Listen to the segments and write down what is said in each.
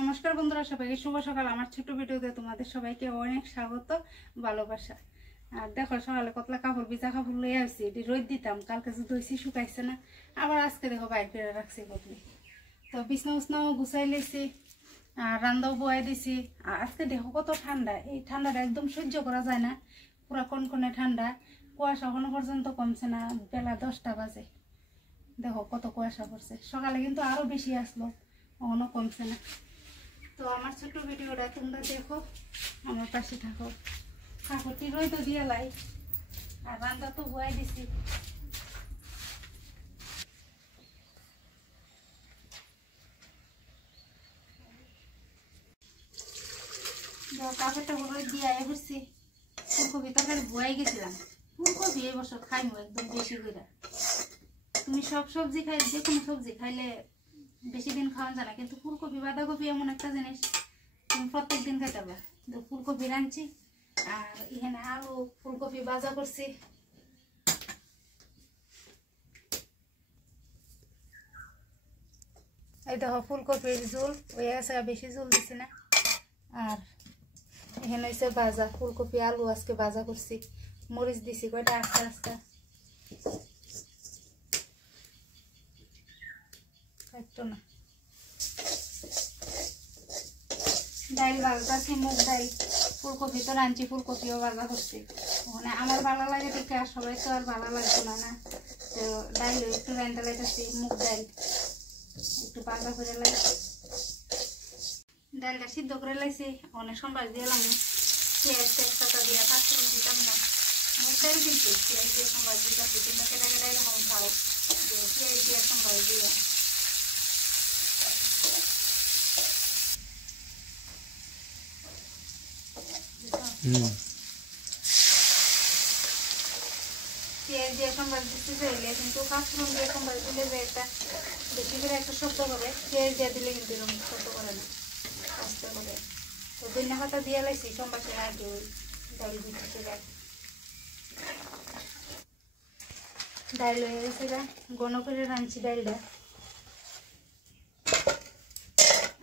নমস্কার বন্ধুরা, সবাইকে শুভ সকাল। আমার ছোট ভিডিওতে তোমাদের সবাইকে অনেক স্বাগত, ভালোবাসা। আর দেখো, সকালে কতলা কাপড়, ভিজা কাপড় লয়ে আসছি। এটি রোদ দিতাম, কালকে যে ধুইছি শুকাইছে না, আবার আজকে দেখো বাইর করে রাখছি বদলি। তো বিছনা উছনাও গুছাই লেছি, আর রান্নাও বয়াই দিছি। আর আজকে দেখো কত ঠান্ডা, এই ঠান্ডাটা একদম সহ্য করা যায় না, পুরা কনকনে ঠান্ডা। কুয়াশা এখনো পর্যন্ত কমছে না, বেলা 10টা বাজে। দেখো কত কুয়াশা পড়ছে, সকালে কিন্তু আরো বেশি আসলো, এখনো কমছে না। তো আমার ছোট ভিডিওটা তোমরা দেখো, আমার পাশে থাকো। কাপড়টি রইতো দিয়ে লাই, আর রান্না তো বয়াই দিছি। কাপড়টা রোদ দিয়ে আয় করছি। ফুলকপি তরকারি বয়াই গেছিলাম। ফুলকপি এই বছর খাইমো একদম বেশি করে। তুমি সব সবজি খাই, যে কোনো সবজি খাইলে বেশি দিন খাওয়া যায় না, কিন্তু ফুলকপি বাঁধাকপি এমন একটা জিনিস তুমি প্রত্যেক দিন খাইতে পারবে। তো ফুলকপি রাঁধছি, আর এখানে আলু ফুলকপি ভাজা করছি। এই দেখো ফুলকপির ঝোল হয়ে আছে, বেশি ঝোল দিছি না। আর এখানে হচ্ছে ভাজা ফুলকপি আলু, আজকে ভাজা করছি, মরিচ দিছি কয়টা আস্তে আস্তে। একটু না ডাইল ভাজতেছি, মুগ ডাইল। ফুলকপি তো রাঁধছি, ফুলকপিও ভাজা করছি। মানে আমার ভালো লাগে দেখে, আর সবাই তো আর ভালো লাগতো না না। তো ডাইল একটু রান্না লাইতেছি, মুগ ডাইল একটু ভাজা করে লাই। ডালটা সিদ্ধ করে লাইছি, অনেক সম্বাস দিলাম। পেঁয়াজ তেজপাতা দিয়ে পাঁচফোড়ন দিতাম না, মুগ ডাইল দিচ্ছি পেঁয়াজ দিয়ে সম্বাস দিতেছি। তোমরা কেটে কেটে এরকম খাও, পেঁয়াজ দিয়ে সম্বাস দিয়ে। পেঁয়াজ দিয়ে সম্বাস দিতে চাইলে কিন্তু পাঁচফোড়ন দিয়ে সম্বাস দিলে যে একটা বেশি করে একটা শব্দ করে, পেঁয়াজ দিয়ে দিলে কিন্তু এরকম শব্দ করে না, আস্তে করে। তো ধনিয়া পাতা দিয়ে লাইছি সম্বাসের আগে, ওই ডাল দিতে যায়। ডাইল হয়ে গেছে, ঘন করে রাঁধছি ডাইলটা।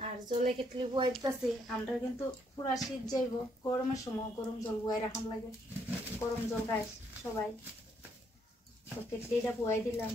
আর জলে কেটলি বয়াই দিতেছি। আমরা কিন্তু পুরা শীত যাইব, গরমের সময় গরম জল বয়াই রাখান লাগে, গরম জল খাই সবাই। তো কেটলিটা বয়াই দিলাম।